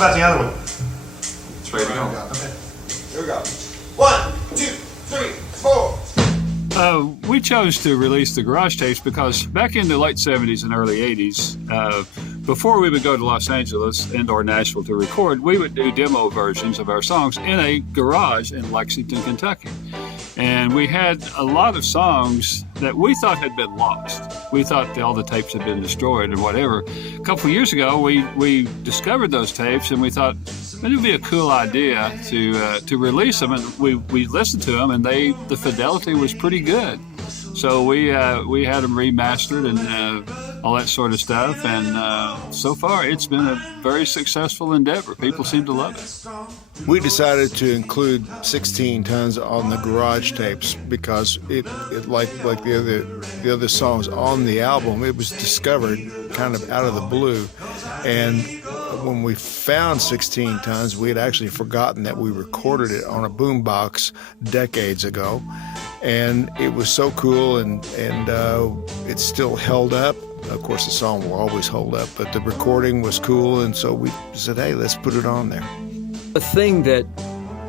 about the other one? It's ready to go. Okay. Here we go. 1, 2, 3, 4. We chose to release the garage tapes because back in the late 70s and early 80s, before we would go to Los Angeles and or Nashville to record, we would do demo versions of our songs in a garage in Lexington, Kentucky. And we had a lot of songs that we thought had been lost. We thought all the tapes had been destroyed and whatever. A couple of years ago, we discovered those tapes and we thought it would be a cool idea to release them. And we listened to them and the fidelity was pretty good. So we had them remastered and all that sort of stuff. And so far, it's been a very successful endeavor. People seem to love it. We decided to include 16 tons on the garage tapes because it like the other songs on the album, it was discovered kind of out of the blue. And when we found 16 tons, we had actually forgotten that we recorded it on a boombox decades ago. And it was so cool, and it still held up. Of course, the song will always hold up, but the recording was cool, and so we said, hey, let's put it on there. The thing that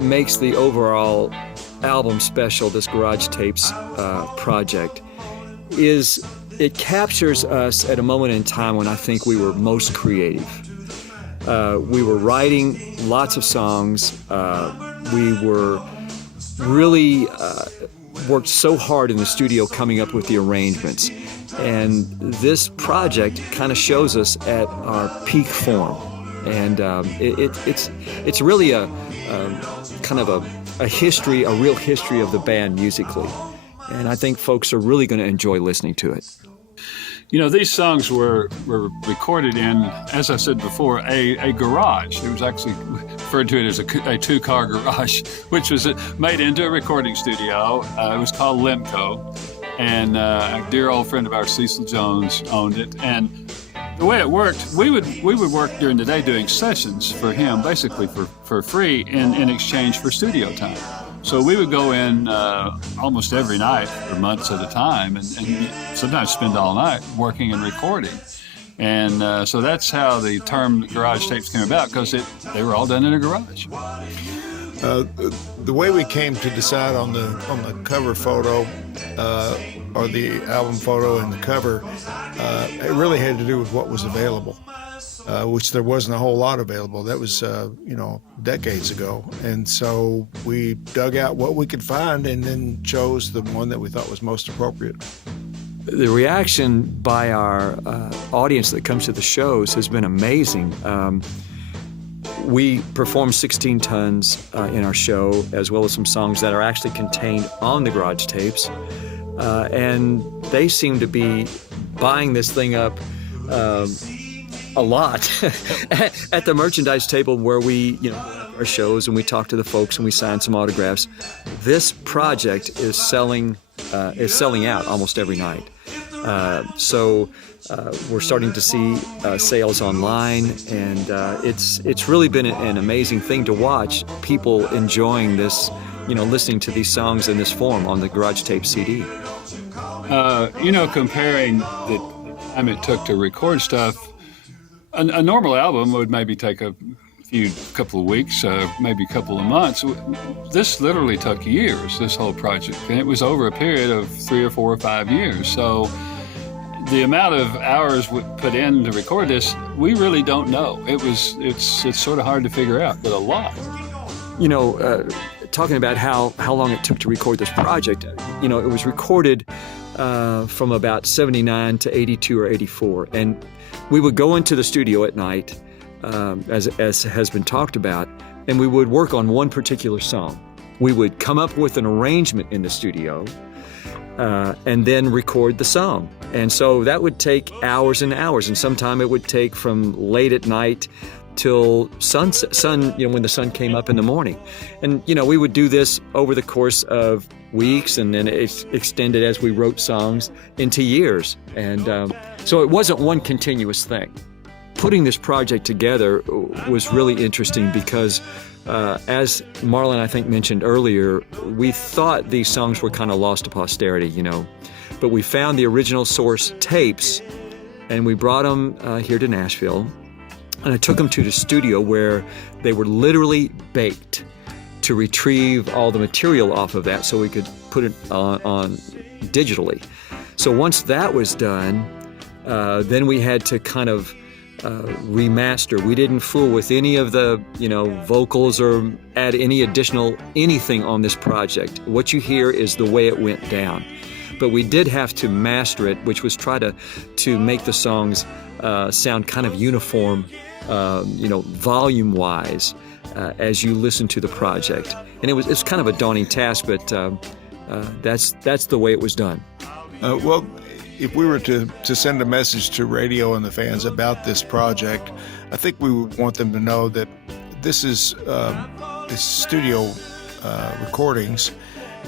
makes the overall album special, this Garage Tapes project, is it captures us at a moment in time when I think we were most creative. We were writing lots of songs. We were really worked so hard in the studio coming up with the arrangements. And this project kind of shows us at our peak form. And it's really a kind of a history, a real history of the band musically. And I think folks are really going to enjoy listening to it. You know, these songs were recorded in, as I said before, a garage. It was actually referred to it as a two-car garage, which was made into a recording studio. It was called Lemco, and a dear old friend of ours, Cecil Jones, owned it. And the way it worked, we would work during the day doing sessions for him, basically for free in exchange for studio time. So we would go in almost every night for months at a time and sometimes spend all night working and recording. And so that's how the term garage tapes came about, because they were all done in a garage. The way we came to decide on the cover photo or the album photo and the cover, it really had to do with what was available. Which there wasn't a whole lot available. That was, decades ago. And so we dug out what we could find and then chose the one that we thought was most appropriate. The reaction by our audience that comes to the shows has been amazing. We perform 16 tons in our show, as well as some songs that are actually contained on the garage tapes. And they seem to be buying this thing up a lot at the merchandise table where we, our shows and we talk to the folks and we sign some autographs. This project is selling out almost every night. So we're starting to see sales online, and it's really been an amazing thing to watch people enjoying this, listening to these songs in this form on the Garage Tape CD. Comparing the time it took to record stuff, a normal album would maybe take a couple of weeks, maybe a couple of months. This literally took years, this whole project, and it was over a period of 3 or 4 or 5 years. So the amount of hours we put in to record this, we really don't know. It's sort of hard to figure out, but a lot. Talking about how long it took to record this project, it was recorded from about 79 to 82 or 84, and we would go into the studio at night, as has been talked about, and we would work on one particular song. We would come up with an arrangement in the studio and then record the song. And so that would take hours and hours, and sometime it would take from late at night till when the sun came up in the morning. And, we would do this over the course of weeks, and then it extended as we wrote songs into years. And so it wasn't one continuous thing. Putting this project together was really interesting because, as Marlon, I think, mentioned earlier, we thought these songs were kind of lost to posterity, But we found the original source tapes, and we brought them here to Nashville. and I took them to the studio where they were literally baked to retrieve all the material off of that so we could put it on digitally. So once that was done, then we had to kind of remaster. We didn't fool with any of the, vocals or add any additional anything on this project. What you hear is the way it went down. But we did have to master it, which was try to make the songs sound kind of uniform, volume-wise, as you listen to the project. And it's kind of a daunting task, but that's the way it was done. Well, if we were to send a message to radio and the fans about this project, I think we would want them to know that this is studio recordings,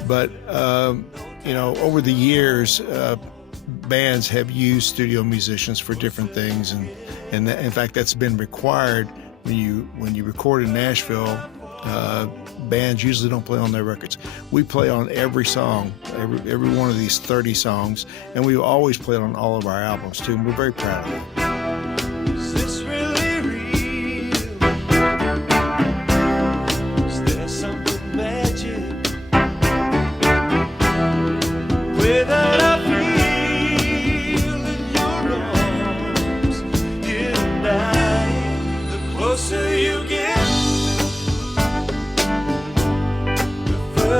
but over the years, bands have used studio musicians for different things, and in fact, that's been required when you record in Nashville. Bands usually don't play on their records. We play on every song, every one of these 30 songs, and we always play on all of our albums too, and we're very proud of it.